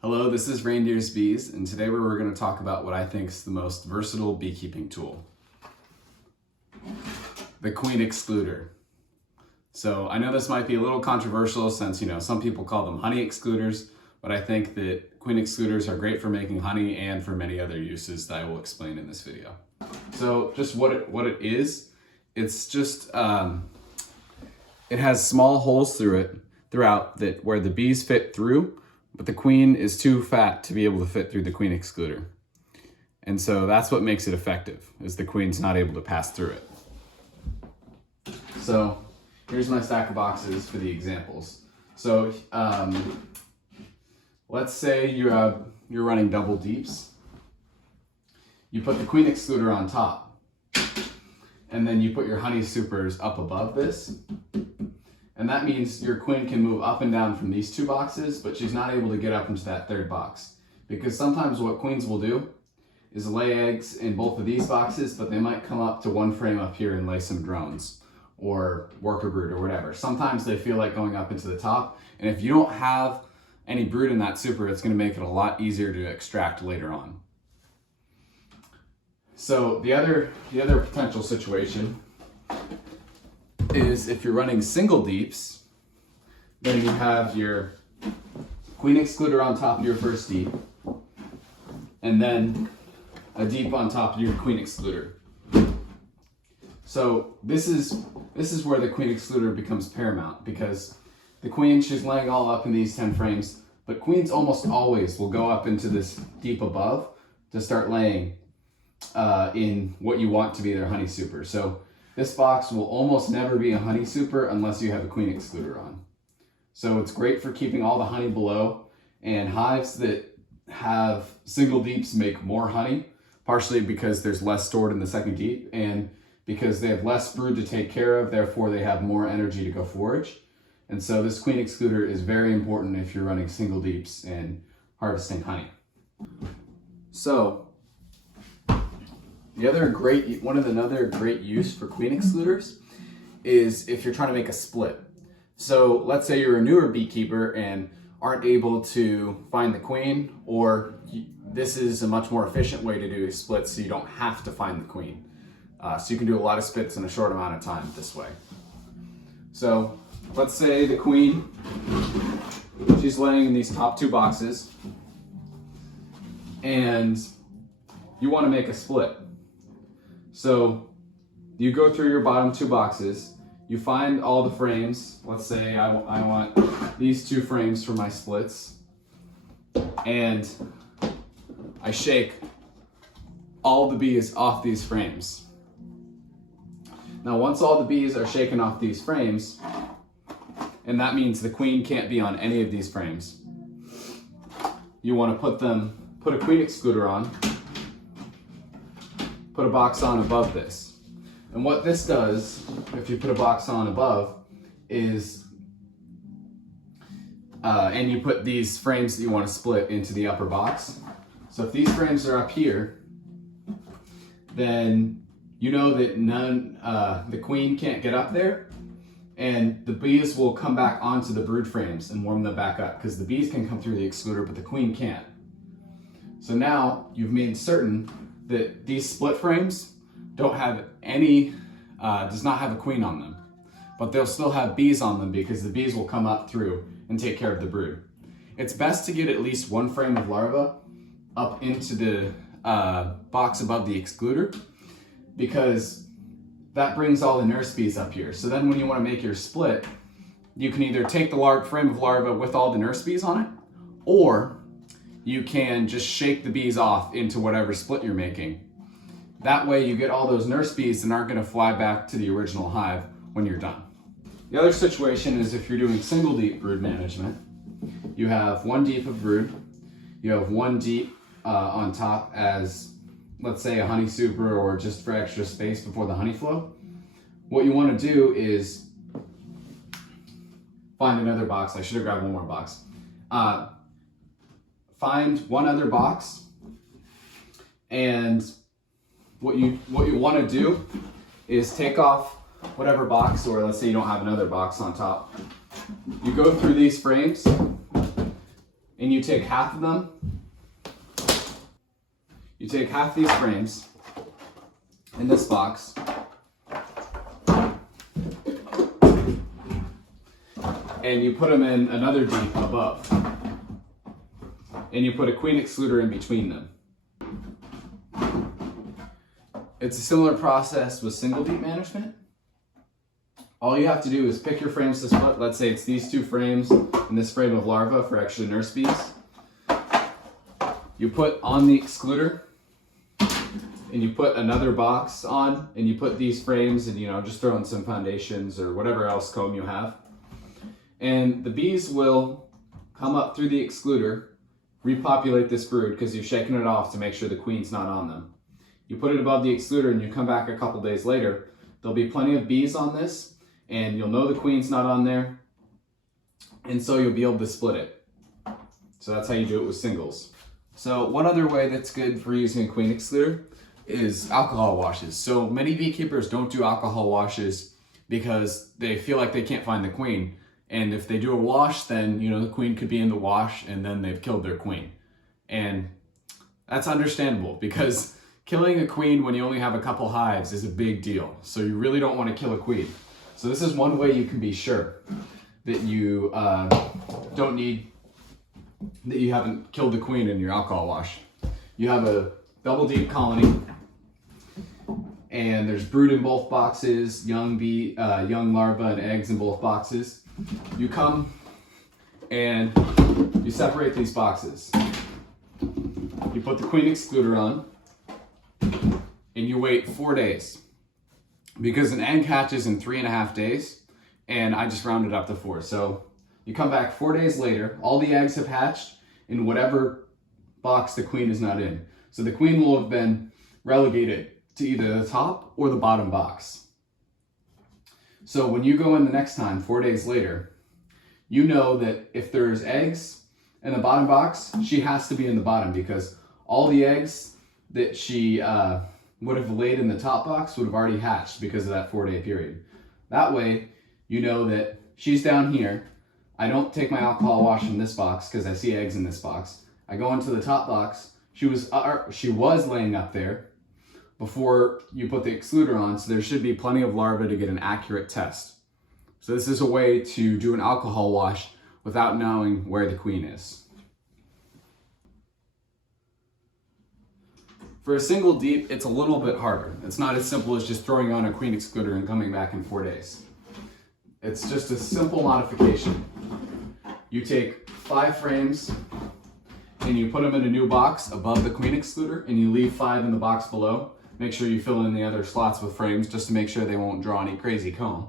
Hello, this is Reindeer's Bees, and today we're going to talk about what I think is the most versatile beekeeping tool, the queen excluder. So I know this might be a little controversial since, some people call them honey excluders, but I think that queen excluders are great for making honey and for many other uses that I will explain in this video. So just what it is, it's just, it has small holes throughout that where the bees fit through, but the queen is too fat to be able to fit through the queen excluder. And so that's what makes it effective, is the queen's not able to pass through it. So here's my stack of boxes for the examples. So let's say you're running double deeps. You put the queen excluder on top, and then you put your honey supers up above this. And that means your queen can move up and down from these two boxes, but she's not able to get up into that third box. Because sometimes what queens will do is lay eggs in both of these boxes, but they might come up to one frame up here and lay some drones or worker brood or whatever. Sometimes they feel like going up into the top, and if you don't have any brood in that super, it's going to make it a lot easier to extract later on. So the other potential situation is if you're running single deeps, then you have your queen excluder on top of your first deep, and then a deep on top of your queen excluder. So this is where the queen excluder becomes paramount, because the queen, she's laying all up in these 10 frames, but queens almost always will go up into this deep above to start laying in what you want to be their honey super. So this box will almost never be a honey super unless you have a queen excluder on. So it's great for keeping all the honey below, and hives that have single deeps make more honey, partially because there's less stored in the second deep and because they have less brood to take care of, therefore they have more energy to go forage. And so this queen excluder is very important if you're running single deeps and harvesting honey. So another great use for queen excluders is if you're trying to make a split. So let's say you're a newer beekeeper and aren't able to find the queen, or this is a much more efficient way to do a split so you don't have to find the queen. So you can do a lot of splits in a short amount of time this way. So let's say the queen, she's laying in these top two boxes and you want to make a split. So you go through your bottom two boxes, you find all the frames. Let's say I want these two frames for my splits, and I shake all the bees off these frames. Now once all the bees are shaken off these frames, and that means the queen can't be on any of these frames, you want to put a queen excluder on, put a box on above this. And what this does, if you put a box on above, is, and you put these frames that you want to split into the upper box. So if these frames are up here, then you know that the queen can't get up there, and the bees will come back onto the brood frames and warm them back up, because the bees can come through the excluder, but the queen can't. So now you've made certain that these split frames don't have does not have a queen on them, but they'll still have bees on them because the bees will come up through and take care of the brood. It's best to get at least one frame of larvae up into the box above the excluder, because that brings all the nurse bees up here. So then when you want to make your split, you can either take the frame of larvae with all the nurse bees on it, or you can just shake the bees off into whatever split you're making. That way you get all those nurse bees that aren't going to fly back to the original hive when you're done. The other situation is if you're doing single deep brood management. You have one deep of brood, you have one deep on top as, let's say, a honey super or just for extra space before the honey flow. What you want to do is find another box. I should have grabbed one more box. Find one other box, and what you want to do is take off whatever box, or let's say you don't have another box on top. You go through these frames, and you take half of them, you take half these frames in this box, and you put them in another deep above. And you put a queen excluder in between them. It's a similar process with single deep management. All you have to do is pick your frames to split. Let's say it's these two frames and this frame of larva for extra nurse bees. You put on the excluder, and you put another box on, and you put these frames, and just throw in some foundations or whatever else comb you have. And the bees will come up through the excluder, repopulate this brood because you've shaken it off to make sure the queen's not on them. You put it above the excluder and you come back a couple days later, there'll be plenty of bees on this, and you'll know the queen's not on there, and so you'll be able to split it. So that's how you do it with singles. So one other way that's good for using a queen excluder is alcohol washes. So many beekeepers don't do alcohol washes because they feel like they can't find the queen. And if they do a wash, then the queen could be in the wash and then they've killed their queen. And that's understandable because killing a queen when you only have a couple hives is a big deal. So you really don't want to kill a queen. So this is one way you can be sure that you you haven't killed the queen in your alcohol wash. You have a double deep colony, and there's brood in both boxes, young larva and eggs in both boxes. You come and you separate these boxes. You put the queen excluder on, and you wait 4 days. Because an egg hatches in 3.5 days, and I just rounded up to 4. So you come back 4 days later, all the eggs have hatched in whatever box the queen is not in. So the queen will have been relegated to either the top or the bottom box. So when you go in the next time, 4 days later, you know that if there's eggs in the bottom box, she has to be in the bottom because all the eggs that she would have laid in the top box would have already hatched because of that 4-day period. That way, you know that she's down here. I don't take my alcohol wash in this box because I see eggs in this box. I go into the top box. She was laying up there before you put the excluder on, so there should be plenty of larvae to get an accurate test. So this is a way to do an alcohol wash without knowing where the queen is. For a single deep, it's a little bit harder. It's not as simple as just throwing on a queen excluder and coming back in 4 days. It's just a simple modification. You take 5 frames and you put them in a new box above the queen excluder, and you leave 5 in the box below. Make sure you fill in the other slots with frames just to make sure they won't draw any crazy comb.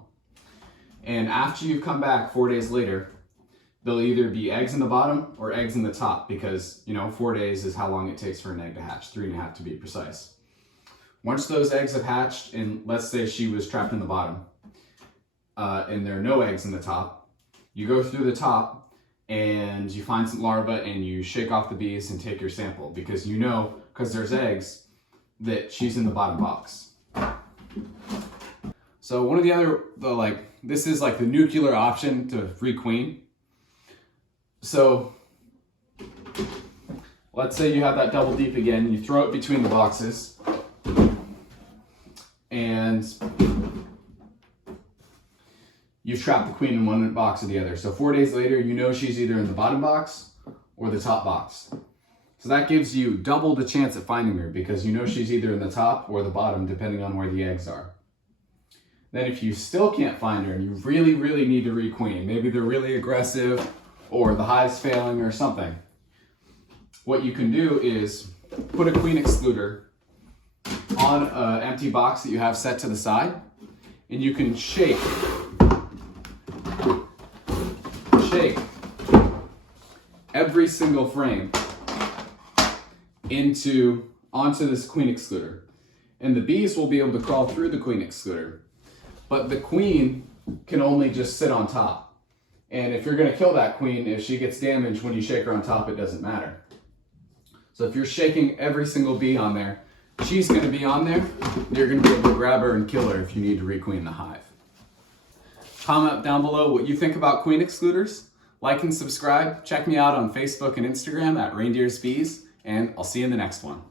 And after you come back 4 days later, there'll either be eggs in the bottom or eggs in the top because, 4 days is how long it takes for an egg to hatch, 3.5 to be precise. Once those eggs have hatched, and let's say she was trapped in the bottom, and there are no eggs in the top, you go through the top and you find some larvae and you shake off the bees and take your sample because because there's eggs, that she's in the bottom box. So one of the other, this is like the nuclear option to requeen. So let's say you have that double deep again, you throw it between the boxes, and you've trapped the queen in one box or the other. So 4 days later, she's either in the bottom box or the top box. So that gives you double the chance of finding her because she's either in the top or the bottom, depending on where the eggs are. Then if you still can't find her and you really, really need to requeen, maybe they're really aggressive or the hive's failing or something, what you can do is put a queen excluder on an empty box that you have set to the side, and you can shake every single frame onto this queen excluder. And the bees will be able to crawl through the queen excluder. But the queen can only just sit on top. And if you're going to kill that queen, if she gets damaged when you shake her on top, it doesn't matter. So if you're shaking every single bee on there, she's going to be on there. You're going to be able to grab her and kill her if you need to requeen the hive. Comment down below what you think about queen excluders. Like and subscribe. Check me out on Facebook and Instagram at Reindeers Bees, and I'll see you in the next one.